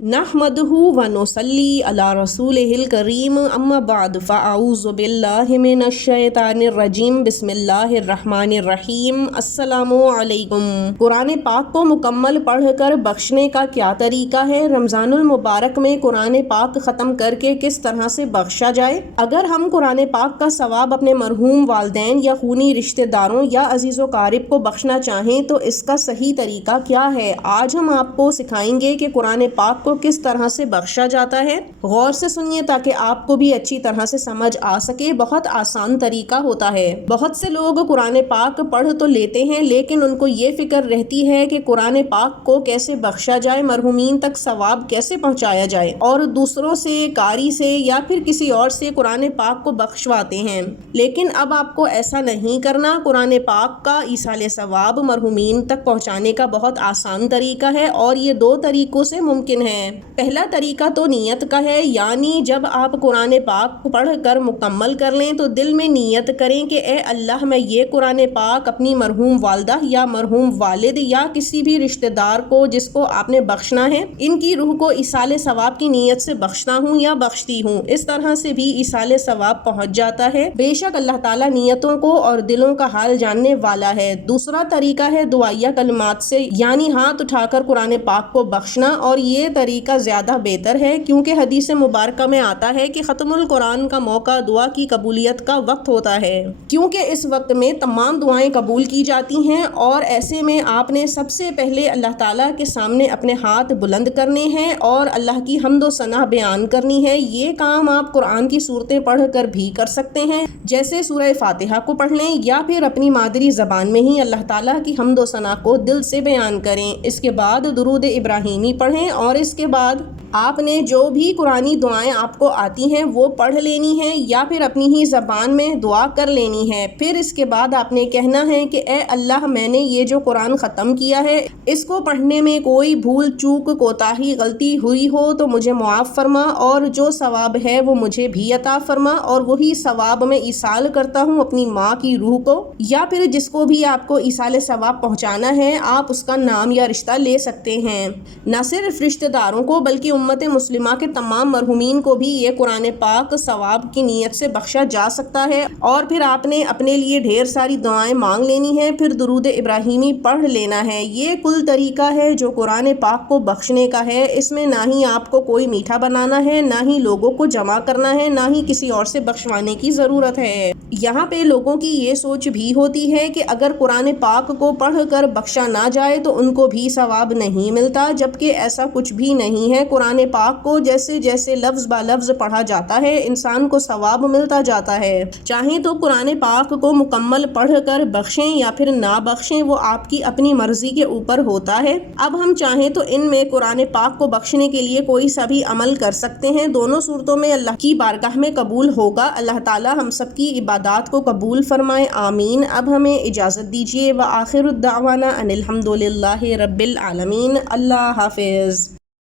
नहमदहु व नुसल्ली अला रसूलिहिल करीम अम्मा बाद फ़अऊज़ु बिल्लाहि मिनश शैतानिर रजीम बिस्मिल्लाहिर रहमानिर रहीम अस्सलामु अलैकुम। कुरान पाक को मुकम्मल पढ़कर बख्शने का क्या तरीका है? रमज़ानुल मुबारक में कुरान पाक ख़त्म करके किस तरह से बख्शा जाए? अगर हम कुरान पाक का सवाब अपने मरहूम वालिदैन या खूनी रिश्तेदारों या अजीज़ व क़ारिब को बख्शना चाहें तो इसका सही तरीका क्या है? आज हम आपको सिखाएंगे कि कुरान पाक को किस तरह से बख्शा जाता है। गौर से सुनिए ताकि आपको भी अच्छी तरह से समझ आ सके। बहुत आसान तरीका होता है। बहुत से लोग कुरान पाक पढ़ तो लेते हैं लेकिन उनको ये फिक्र रहती है कि कुरान पाक को कैसे बख्शा जाए, मरहुमीन तक सवाब कैसे पहुंचाया जाए, और दूसरों से, कारी से या फिर किसी और से कुरान पाक को बख्शवाते हैं। लेकिन अब आपको ऐसा नहीं करना। कुरान पाक का ईसाल सवाब मरहुमीन तक पहुंचाने का बहुत आसान तरीका है और ये दो तरीकों से मुमकिन है। पहला तरीका तो नियत का है, यानी जब आप कुरान पाक पढ़ कर मुकम्मल कर लें तो दिल में नियत करें कि ए अल्लाह, मैं ये कुरान पाक अपनी मरहूम वालदा या मरहूम वालिद या किसी भी रिश्तेदार को जिसको आपने बख्शना है, इनकी रूह को इसाले सवाब की नीयत से बख्शता हूँ या बख्शती हूँ। इस तरह से भी इसाले सवाब पहुँच जाता है। बेशक अल्लाह ताला नियतों को और दिलों का हाल जानने वाला है। दूसरा तरीका है दुआया कलमात से, यानी हाथ उठाकर कुरान पाक को बख्शना, और ये तरीका ज़्यादा बेहतर है क्योंकि हदीस मुबारक में आता है कि ख़त्मुल कुरान का मौका दुआ की कबूलियत का वक्त होता है, क्योंकि इस वक्त में तमाम दुआएं कबूल की जाती हैं। और ऐसे में आपने सबसे पहले अल्लाह ताला के सामने अपने हाथ बुलंद करने हैं और अल्लाह की हम्दो सना बयान करनी है। ये काम आप कुरान की सूरतें पढ़ कर भी कर सकते हैं, जैसे सूरह फातिहा को पढ़ लें, या फिर अपनी मादरी ज़बान में ही अल्लाह ताला की हम्दो सना को दिल से बयान करें। इसके बाद दुरूद इब्राहीमी पढ़ें और इसके बाद आपने जो भी कुरानी दुआएं आपको आती हैं वो पढ़ लेनी है या फिर अपनी ही ज़बान में दुआ कर लेनी है। फिर इसके बाद आपने कहना है कि ए अल्लाह, मैंने ये जो कुरान ख़त्म किया है इसको पढ़ने में कोई भूल चूक कोताही गलती हुई हो तो मुझे मुआफ़ फरमा, और जो सवाब है वो मुझे भी अता फरमा, और वही सवाब मैं ईसाल करता हूँ अपनी माँ की रूह को, या फिर जिसको भी आपको ईसाल सवाब पहुँचाना है आप उसका नाम या रिश्ता ले सकते हैं। न सिर्फ रिश्तेदारों को बल्कि उम्मत मुस्लिमा के तमाम मरहुमीन को भी ये कुरान पाक सवाब की नीयत से बख्शा जा सकता है। और फिर आपने अपने लिए ढेर सारी दुआएं मांग लेनी है, फिर दुरूद इब्राहीमी पढ़ लेना है। ये कुल तरीका है जो कुरान पाक को बख्शने का है। इसमें ना ही आपको कोई मीठा बनाना है, ना ही लोगों को जमा करना है, ना ही किसी और से बख्शवाने की ज़रूरत है। यहाँ पे लोगों की ये सोच भी होती है कि अगर कुरान पाक को पढ़ कर बख्शा ना जाए तो उनको भी सवाब नहीं मिलता, जबकि ऐसा कुछ भी नहीं है। कुरान पाक को जैसे जैसे लफ्ज़ बा लफ्ज़ पढ़ा जाता है इंसान को सवाब मिलता जाता है। चाहे तो कुरान पाक को मुकम्मल पढ़ कर बख्शें या फिर ना बख्शें, वो आपकी अपनी मर्जी के ऊपर होता है। अब हम चाहें तो इनमें कुरान पाक को बख्शने के लिए कोई सा भी अमल कर सकते हैं। दोनों सूरतों में अल्लाह की बारगाह में कबूल होगा। अल्लाह ताला हम सब की इबादत को कबूल फरमाए, आमीन। अब हमें इजाज़त दीजिए। व आखिरुद दावाना अनिल हम्दुलिल्लाहि रब्बिल आलमीन। अल्लाह हाफिज़।